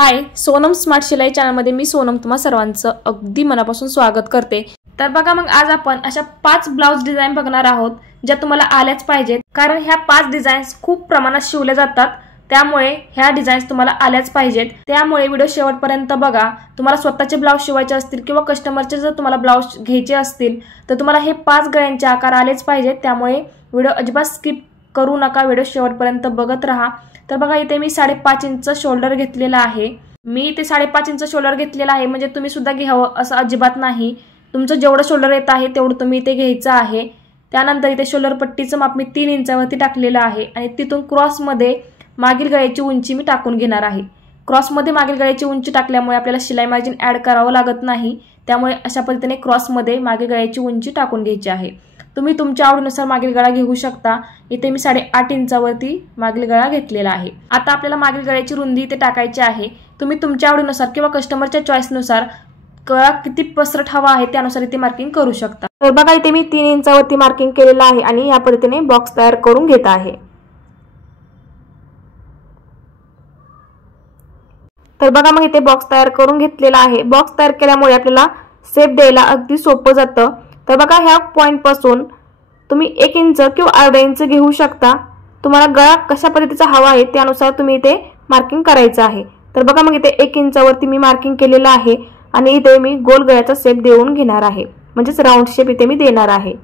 हाय, Sonam smart शिलाई चॅनलमध्ये मी सोनम तुम्हा सर्वांचं अगदी मनापासून स्वागत करते। तर बघा मग आज आपण अशा 5 ब्लाउज डिझाइन बघणार आहोत ज्या तुम्हाला आल्याच पाहिजेत, कारण ह्या 5 डिझाईन्स खूप प्रमाणात शिवल्या जातात, त्यामुळे ह्या डिझाईन्स तुम्हाला आल्याच पाहिजेत। त्यामुळे व्हिडिओ शेवटपर्यंत बघा। तुम्हाला स्वतःचे ब्लाउज शिवायचे असतील किंवा कस्टमरचे जर तुम्हाला ब्लाउज घ्यायचे असतील तर तुम्हाला हे 5 गळ्यांचे आकार आलेच पाहिजेत, त्यामुळे व्हिडिओ अजिबात स्किप करू नका, व्हिडिओ शेवटपर्यंत बघत राहा। तर बघा इथे मी 5.5 इंच शोल्डर घेतलेला आहे। मी इथे 5.5 इंच शोल्डर घेतलेला आहे, म्हणजे तुम्ही सुद्धा घ्यावं असं अजिबात नाही। तुमचं जेवढं शोल्डर येत आहे तेवढं तुम्ही इथे घ्यायचं आहे। त्यानंतर इथे शोल्डर पट्टीचं माप मी 3 इंचावरती टाकलेलं आहे आणि तिथून क्रॉस मध्ये मागील गळ्याची उंची मी टाकून घेणार आहे। क्रॉस मध्ये मागील गळ्याची उंची टाकल्यामुळे आपल्याला शिलाई मार्जिन ऍड करावं लागत नाही, त्यामुळे अशा पद्धतीने क्रॉस मध्ये मागील गळ्याची उंची टाकून घ्यायची आहे। तुम्ही तुमच्या आवडीनुसार मागील गळा घेऊ शकता। इथे मी 8.5 इंचावरती मागील गळा घेतलेला आहे। आता आपल्याला मागील गळ्याची रुंदी इथे टाकायची आहे। तुम्ही तुमच्या आवडीनुसार किंवा कस्टमरच्या चॉईसनुसार गळा किती पसरट हवा आहे त्यानुसार इथे मार्किंग करू शकता। तर बघा इथे मी 3 इंचावरती मार्किंग केलेलं आहे आणि या पद्धतीने बॉक्स तयार करून घेत आहे। तर बघा मग इथे बॉक्स तयार करून घेतलेला आहे। बॉक्स तयार केल्यामुळे आपल्याला शेप द्यायला अगदी सोपं जातं। तर बघा ह्या पॉइंट पासून तुम्ही 1 इंच किंवा अर्धा इंच घेऊ शकता। तुम्हाला गळा कशा पद्धतीचा हवा आहे त्यानुसार तुम्ही इथे मार्किंग करायचं आहे। तर बघा मग इथे 1 इंचावरती मी मार्किंग केलेलं आहे आणि इथे मी गोल गळ्याचा शेप देऊन घेणार आहे, म्हणजेच राऊंड शेप इथे मी देणार आहे।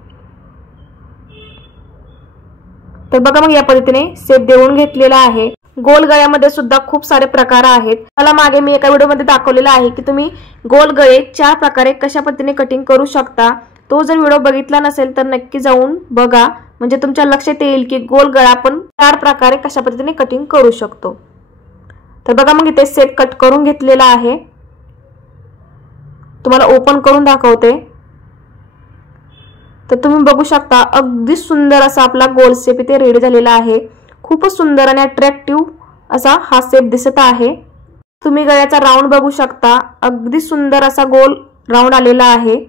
तर बघा मग या पद्धतीने शेप देऊन घेतलेला आहे। गोल गळ्यामध्ये सुद्धा खूप सारे प्रकार आहेत। मला मागे मी एका व्हिडिओमध्ये दाखवलेला आहे की तुम्ही गोल गळे 4 प्रकारे कशा पद्धतीने कटिंग करू शकता। तो जर व्हिडिओ बघितला नसेल तर नक्की जाऊन बघा, म्हणजे तुमच्या लक्षात येईल की गोल गळा आपण 4 प्रकारे कशा पद्धतीने कटिंग करू शकतो। तर बघा मग इथे शेप कट करून घेतलेला आहे। तुम्हाला ओपन करून दाखवते। तर तुम्ही बघू शकता अगदी सुंदर असा आपला गोल शेप इथे रेडी झालेला आहे। खूपच सुंदर आणि अट्रॅक्टिव्ह असा हा शेप दिसत आहे। तुम्ही गळ्याचा राऊंड बघू शकता, अगदी सुंदर असा गोल राऊंड आलेला आहे।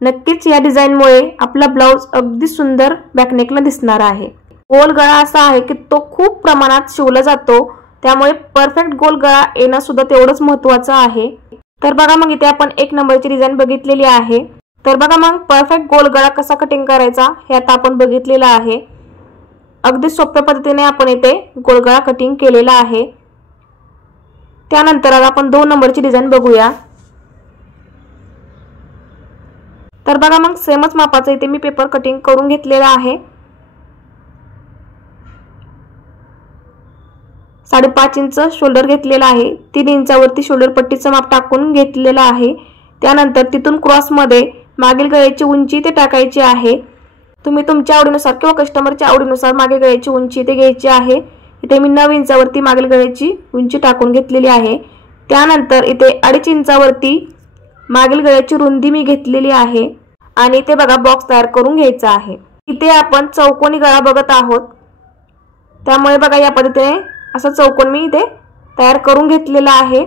नक्कीच या डिझाईनमुळे आपला ब्लाउज अगदी सुंदर बॅकनेकला दिसणार आहे। गोल गळा असा आहे की तो खूप प्रमाणात शिवला जातो, त्यामुळे परफेक्ट गोल गळा येणं सुद्धा तेवढंच महत्त्वाचं आहे। तर बघा मग इथे आपण 1 नंबरची डिझाईन बघितलेली आहे। तर बघा मग परफेक्ट गोल गळा कसा कटिंग करायचा हे आता आपण बघितलेलं आहे। अगदी सोप्या पद्धतीने आपण इथे गोल गळा कटिंग केलेला आहे। त्यानंतर आपण 2 नंबरची डिझाईन बघूया। तर बघा मग सेमच मापाचा इथे मी पेपर कटिंग करून घेतलेला आहे। 5.5 इंच शोल्डर घेतलेला आहे। 3 इंचावरती शोल्डर पट्टीचं माप टाकून घेतलेलं आहे। त्यानंतर तिथून क्रॉस मध्ये मागील गळ्याची उंची ते टाकायची आहे। तुम्ही तुमच्या आवडीनुसार किंवा कस्टमरच्या आवडीनुसार मागील गळ्याची उंची इथे घ्यायची आहे। इथे मी 9 इंचावरती मागील गळ्याची उंची टाकून घेतलेली आहे। त्यानंतर इथे 2.5 इंचावरती मागील गळ्याची रुंदी मी घेतलेली आहे आणि इथे बघा बॉक्स तयार करून घ्यायचा आहे। इथे आपण चौकोनी गळा बघत आहोत, त्यामुळे बघा या पद्धतीने असा चौकोन मी इथे तयार करून घेतलेला आहे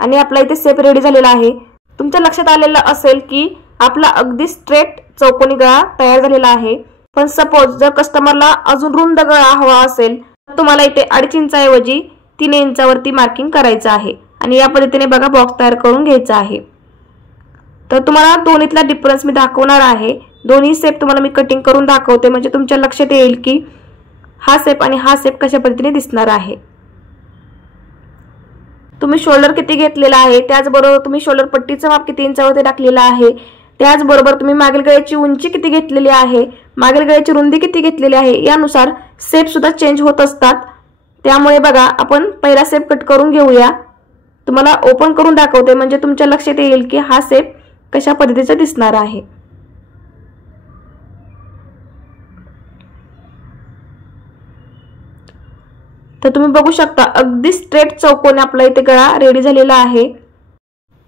आणि आपला इथे शेप रेडी झालेला आहे। तुमच्या लक्षात आलेलं असेल की आपला अगदी स्ट्रेट चौकोनी गळा तयार झालेला आहे, पण सपोज जर कस्टमरला अजून रुंद गळा हवा असेल तर तुम्हाला इथे 2.5 इंचाऐवजी 3 इंचावरती मार्किंग करायचं आहे आणि या पद्धतीने बघा बॉक्स तयार करून घ्यायचा आहे। तर तुम्हाला दोन्हीतला डिफरन्स मी दाखवणार आहे। दोन्ही शेप तुम्हाला मी कटिंग करून दाखवते, म्हणजे तुमच्या लक्षात येईल की हा शेप आणि हा शेप कशा पद्धतीने दिसणार आहे। तुम्ही शोल्डर किती घेतलेला आहे, त्याचबरोबर तुम्ही शोल्डर पट्टीचं माप किती इंचावरती टाकलेलं आहे, त्याचबरोबर तुम्ही मागील गळ्याची उंची किती घेतलेली आहे, मागील गळ्याची रुंदी किती घेतलेली आहे, यानुसार शेप सुद्धा चेंज होत असतात। त्यामुळे बघा आपण पहिला शेप कट करून घेऊया। तुम्हाला ओपन करून दाखवते, म्हणजे तुमच्या लक्षात येईल की हा शेप कशा पद्धतीचा दिसणार आहे। तर तुम्ही बघू शकता अगदी स्ट्रेट चौकोनी आपला इथे गळा रेडी झालेला आहे।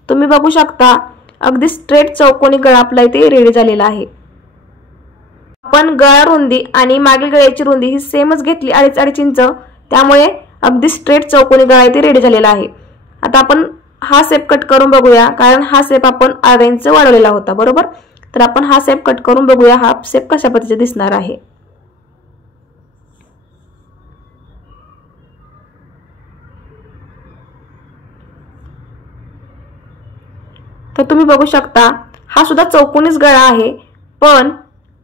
तुम्ही बघू शकता अगदी स्ट्रेट चौकोनी गळा आपला इथे रेडी झालेला आहे। आपण गळा रुंदी आणि मागील गळ्याची रुंदी ही सेमच घेतली 2.5 इंच, त्यामुळे अगदी स्ट्रेट चौकोनी गळा इथे रेडी झालेला आहे। आता आपण हा शेप कट करून बघूया, कारण हा शेप आपण अर्धा इंच वाढवलेला होता, बरोबर। तर आपण हा शेप कट करून बघूया हा शेप कशा पद्धतीने दिसणार आहे। तर तुम्ही बघू शकता हा सुद्धा चौकोनीच गळा आहे, पण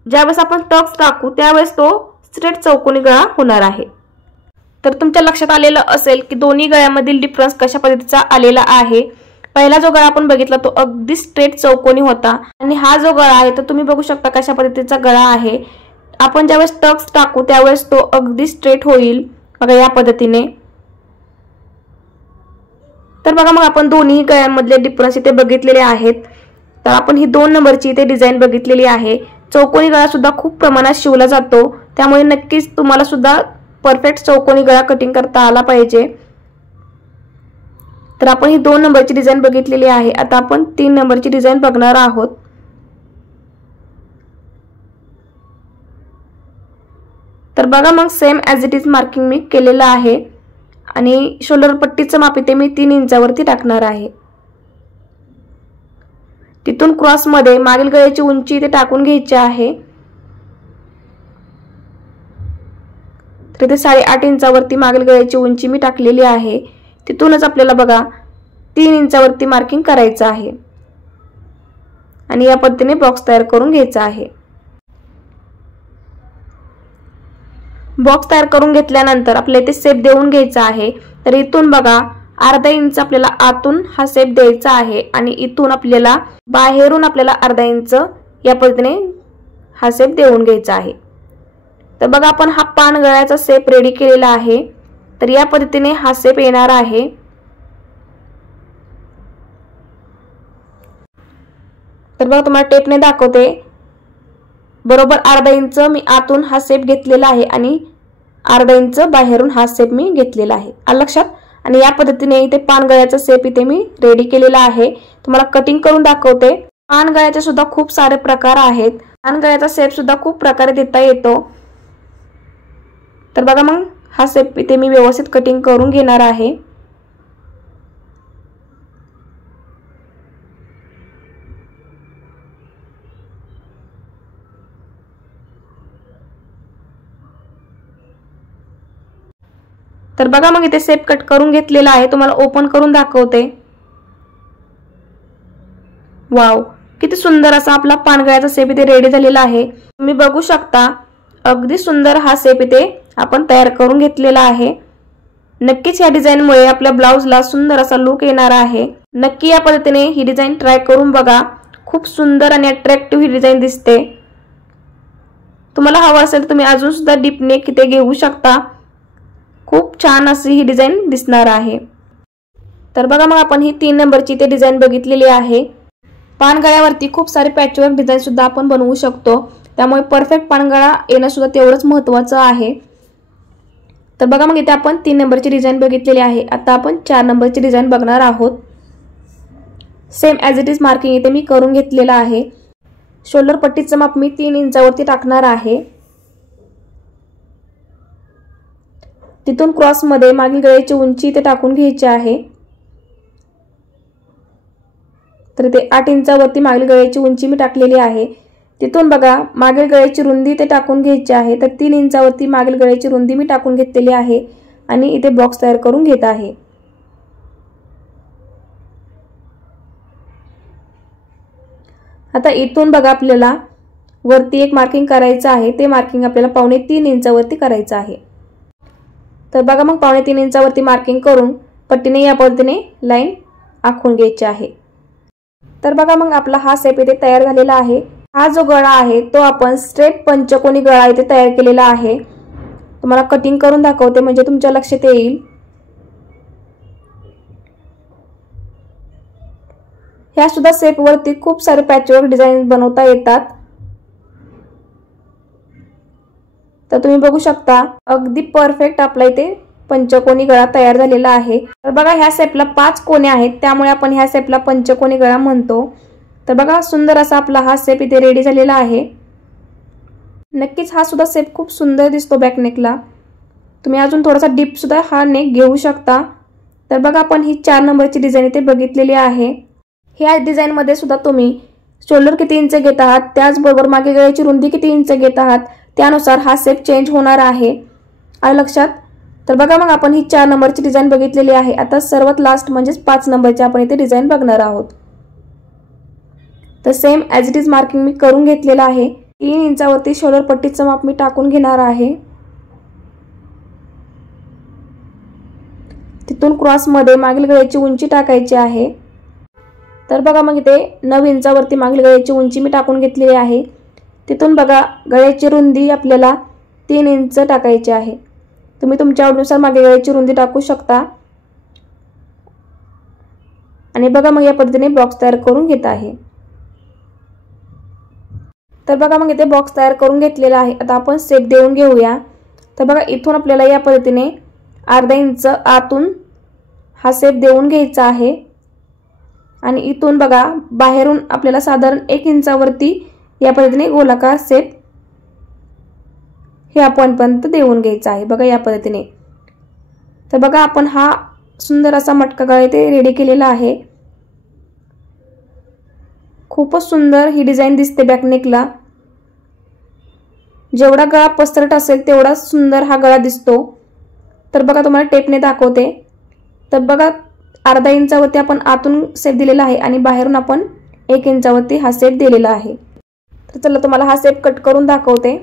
ज्यावेळेस आपण टक्स टाकू त्यावेळेस तो स्ट्रेट चौकोनी गळा होणार आहे। तर तुमच्या लक्षात आलेलं असेल की दोन्ही गळ्यामधील डिफरन्स कशा पद्धतीचा आलेला आहे। पहिला जो गळा आपण बघितला तो अगदी स्ट्रेट चौकोनी होता आणि हा जो गळा आहे तो तुम्ही बघू शकता कशा पद्धतीचा गळा आहे। आपण ज्यावेळेस टक्स टाकू त्यावेळेस तो अगदी स्ट्रेट होईल बघा या पद्धतीने। तर बघा मग आपण दोन्ही गळ्यांमधले डिफरन्स इथे बघितलेले आहेत। तर आपण ही 2 नंबरची इथे डिझाइन बघितलेली आहे। चौकोनी गळा सुद्धा खूप प्रमाणात शिवला जातो, त्यामुळे नक्कीच तुम्हाला सुद्धा परफेक्ट चौकोनी गळा कटिंग करता आला पाहिजे। तर आपण ही 2 नंबरची डिझाइन बघितलेली आहे। आता आपण 3 नंबरची डिझाइन बघणार आहोत। तर बघा मग same as it is marking मी केलेलं आहे आणि शोल्डर पट्टीचं माप इथे मी 3 इंचावरती टाकणार आहे। तिथून क्रॉस मध्ये मागील गळ्याची उंची इथे टाकून घ्यायची आहे। तर इथे 8.5 इंचावरती मागील गळ्याची उंची मी टाकलेली आहे। तिथूनच आपल्याला बघा 3 इंचावरती मार्किंग करायचं आहे आणि या पद्धतीने बॉक्स तयार करून घ्यायचा आहे। बॉक्स तयार करून घेतल्यानंतर आपल्याला इथे शेप देऊन घ्यायचा आहे। तर इथून बघा अर्धा इंच आपल्याला आतून हा शेप द्यायचा आहे आणि इथून आपल्याला बाहेरून आपल्याला अर्धा इंच या पद्धतीने हा शेप देऊन घ्यायचा आहे। तर बघा आपण हा पान गळ्याचा शेप रेडी केलेला आहे। तर या पद्धतीने हा शेप येणार आहे। तर बघा तुम्हाला टेपने दाखवते, बरोबर अर्धा इंच मी आतून हा शेप घेतलेला आहे आणि अर्धा इंच बाहेरून हा शेप मी घेतलेला आहे, आलं लक्षात। आणि या पद्धतीने इथे पान गळ्याचा शेप इथे मी रेडी केलेला आहे। तुम्हाला कटिंग करून दाखवते। पान गळ्याचे सुद्धा खूप सारे प्रकार आहेत, पान गळ्याचा शेप सुद्धा खूप प्रकारे देता येतो। तर बघा मग हा शेप इथे मी व्यवस्थित कटिंग करून घेणार आहे। तर बघा मग इथे शेप कट करून घेतलेला आहे, तुम्हाला ओपन करून दाखवते। वाव, किती सुंदर असा आपला पानगळ्याचा शेप इथे रेडी झालेला आहे। तुम्ही बघू शकता अगदी सुंदर हा शेप इथे आपण तयार करून घेतलेला आहे। नक्कीच या डिझाइन मुळे आपल्या ब्लाउजला सुंदर असा लुक येणार आहे। नक्की या पद्धतीने ही डिझाइन ट्राय करून बघा, खूप सुंदर आणि अट्रॅक्टिव्ह ही डिझाइन दिसते। तुम्हाला हवं असेल तर तुम्ही अजून सुद्धा डीप नेक इथे घेऊ शकता, खूप छान अशी ही डिझाइन दिसणार आहे। तर बघा मग आपण ही 3 नंबरची इथे डिझाइन बघितलेली आहे। पानगळ्यावरती खूप सारे पॅचवर्क डिझाइन सुद्धा आपण बनवू शकतो, त्यामुळे परफेक्ट पानगळा येणं सुद्धा तेवढंच महत्त्वाचं आहे। तर बघा मग इथे आपण 3 नंबरची डिझाइन बघितलेली आहे। आता आपण 4 नंबरची डिझाइन बघणार आहोत। Same as it is marking इथे मी करून घेतलेलं आहे। शोल्डर पट्टीचं माप मी 3 इंचावरती टाकणार आहे। तिथून क्रॉस मध्ये मागील गळ्याची उंची इथे टाकून घ्यायची आहे। तर इथे 8 इंचावरती मागील गळ्याची उंची मी टाकलेली आहे। तिथून बघा मागील गळ्याची रुंदी इथे टाकून घ्यायची आहे। तर 3 इंचावरती मागील गळ्याची रुंदी मी टाकून घेतलेली आहे आणि इथे बॉक्स तयार करून घेत आहे। आता इथून बघा आपल्याला वरती एक मार्किंग करायचं आहे, ते मार्किंग आपल्याला 2.25 इंचावरती करायचं आहे। तर बघा मग 2.25 इंचावरती मार्किंग करून पट्टीने या पद्धतीने लाईन आखून घ्यायची आहे। तर बघा मग आपला हा शेप इथे तयार झालेला आहे। हा जो गळा आहे तो आपण स्ट्रेट पंचकोनी गळा इथे तयार केलेला आहे। तुम्हाला कटिंग करून दाखवते म्हणजे तुमच्या लक्षात येईल। ह्या सुद्धा शेप वरती खूप सारे पॅचवर्क डिझाइन बनवता येतात। तर तुम्ही बघू शकता अगदी परफेक्ट आपला इथे पंचकोनी गळा तयार झालेला आहे। तर बघा ह्या शेपला 5 कोने आहेत, त्यामुळे आपण ह्या शेपला पंचकोनी गळा म्हणतो। तर बघा सुंदर असा आपला हा शेप इथे रेडी झालेला आहे। नक्कीच हा सुद्धा शेप खूप सुंदर दिसतो बॅक नेकला। तुम्ही अजून थोडासा डीप सुद्धा हा नेक घेऊ शकता। तर बघा आपण ही 4 नंबरची डिझाइन इथे बघितलेली आहे। ह्या डिझाइन मध्ये सुद्धा तुम्ही शोल्डर किती इंच घेत आहात, त्याचबरोबर मागे गळ्याची रुंदी किती इंच घेत आहात त्यानुसार हा शेप चेंज होणार आहे, आलं लक्षात। तर बघा मग आपण ही 4 नंबरची डिझाइन बघितलेली आहे। आता सर्वात लास्ट म्हणजे 5 नंबरची आपण इथे डिझाइन बघणार आहोत। तर same as it is marking मी करून घेतलेलं आहे। 3 इंचावरती शोल्डर पट्टीचं माप मी टाकून घेणार आहे। तिथून क्रॉसमध्ये मागील गळ्याची उंची टाकायची आहे। तर बघा मग इथे 9 इंचावरती मागील गळ्याची उंची मी टाकून घेतलेली आहे। तिथून बघा गळ्याची रुंदी आपल्याला 3 इंच टाकायची आहे। तुम्ही तुमच्या आवडीनुसार मागील गळ्याची रुंदी टाकू शकता। आणि बघा मग या पद्धतीने बॉक्स तयार करून घेत आहे। तर बघा मग इथे बॉक्स तयार करून घेतलेला आहे। आता आपण शेप देऊन घेऊया। तर बघा इथून आपल्याला या पद्धतीने अर्धा इंच आतून हा शेप देऊन घ्यायचा आहे। आणि इथून बघा बाहेरून आपल्याला साधारण 1 इंचावरती या पद्धतीने गोलाकार शेप हे आपण पर्यंत देऊन घ्यायचा आहे। बघा या पद्धतीने। तर बघा आपण हा सुंदर असा मटका गळा इथे रेडी केलेला आहे। खूपच सुंदर ही डिझाइन दिसते बॅकनेकला। जेवढा गळा पसरट असेल तेवढा सुंदर हा गळा दिसतो। तर बघा तुम्हाला टेपने दाखवते। तर बघा अर्धा इंचावरती आपण आतून शेप दिलेला आहे आणि बाहेरून आपण 1 इंचावरती हा शेप दिलेला आहे। तर चला तुम्हाला हा शेप कट करून दाखवते।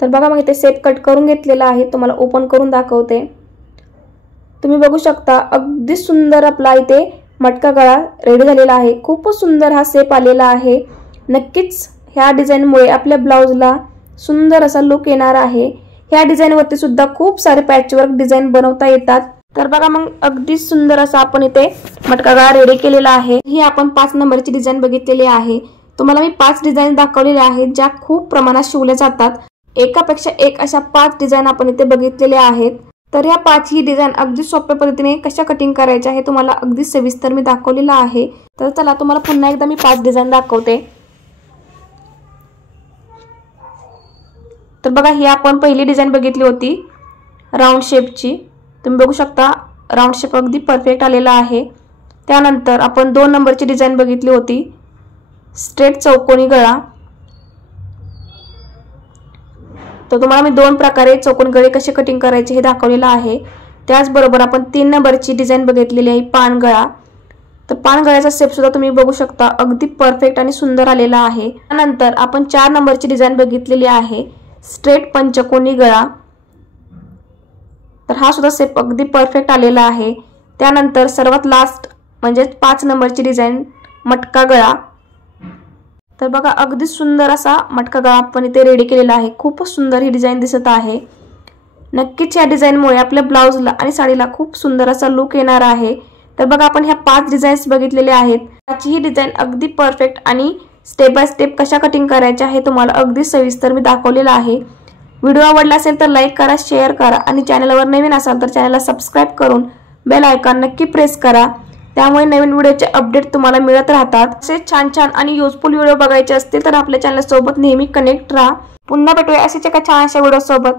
तर बघा मग इथे शेप कट करून घेतलेला आहे। तुम्हाला ओपन करून दाखवते। तुम्ही बघू शकता अगदी सुंदर आपला इथे मटका गळा रेडी झालेला आहे। खूपच सुंदर हा शेप आलेला आहे। नक्कीच ह्या डिझाइनमुळे आपल्या ब्लाउजला सुंदर असा लुक येणार आहे। ह्या डिझाइनवरती सुद्धा खूप सारे पॅचवर्क डिझाइन बनवता येतात। तर बघा मग अगदी सुंदर असा आपण इथे मटका गळा रेडी केलेला आहे। ही आपण 5 नंबरची डिझाइन बघितलेली आहे। तुम्हाला मी 5 डिझाइन दाखवलेल्या आहेत ज्या खूप प्रमाणात शिवल्या जातात। एकापेक्षा एक अशा 5 डिझाइन आपण इथे बघितलेल्या आहेत। तर या 5 ही डिझाइन अगदी सोप्या पद्धतीने कशा कटिंग करायच्या हे तुम्हाला अगदी सविस्तर मी दाखवलेलं आहे। तर चला तुम्हाला पुन्हा एकदा मी 5 डिझाइन दाखवते। तर बघा ही आपण पहिली डिझाइन बघितली होती राउंड शेपची। तुम्ही बघू शकता राउंड शेप अगदी परफेक्ट आलेला आहे। त्यानंतर आपण 2 नंबरची डिझाइन बघितली होती स्ट्रेट चौकोनी गळा। तर तुम्हाला मी 2 प्रकारे चौकोनी गळे कसे कटिंग करायचे हे दाखवलेलं आहे। त्याचबरोबर आपण 3 नंबरची डिझाइन बघितलेली आहे पान गळा। तर पान गळ्याचा शेप सुद्धा तुम्ही बघू शकता अगदी परफेक्ट आणि सुंदर आलेला आहे। त्यानंतर आपण 4 नंबरची डिझाइन बघितलेली आहे स्ट्रेट पंचकोनी गळा। तर हा सुद्धा शेप अगदी परफेक्ट आलेला आहे। त्यानंतर सर्वात लास्ट म्हणजे 5 नंबरची डिझाइन मटका गळा। तर बघा अगदी सुंदर असा मटका गळा आपण इथे रेडी केलेला आहे। खूपच सुंदर ही डिझाइन दिसत आहे। नक्कीच या डिझाइनमुळे आपल्या ब्लाउजला आणि साडीला खूप सुंदर असा लुक येणार आहे। तर बघा आपण ह्या 5 डिझाईन्स बघितलेले आहेत। त्याची ही डिझाइन अगदी परफेक्ट आणि स्टेप बाय स्टेप कशा कटिंग करायच्या हे तुम्हाला अगदी सविस्तर मी दाखवलेलं आहे। व्हिडिओ आवडला असेल तर लाईक करा, शेअर करा आणि चॅनलवर नवीन असाल तर चॅनलला सबस्क्राइब करून बेल आयकॉन नक्की प्रेस करा। त्यामुळे नवीन व्हिडिओचे अपडेट तुम्हाला मिळत राहतात। असे छान छान आणि युजफुल व्हिडिओ बघायचे असतील तर आपल्या चॅनल सोबत नेहमी कनेक्ट राहा। पुन्हा भेटूया असेच एका छान अशा व्हिडिओ सोबत।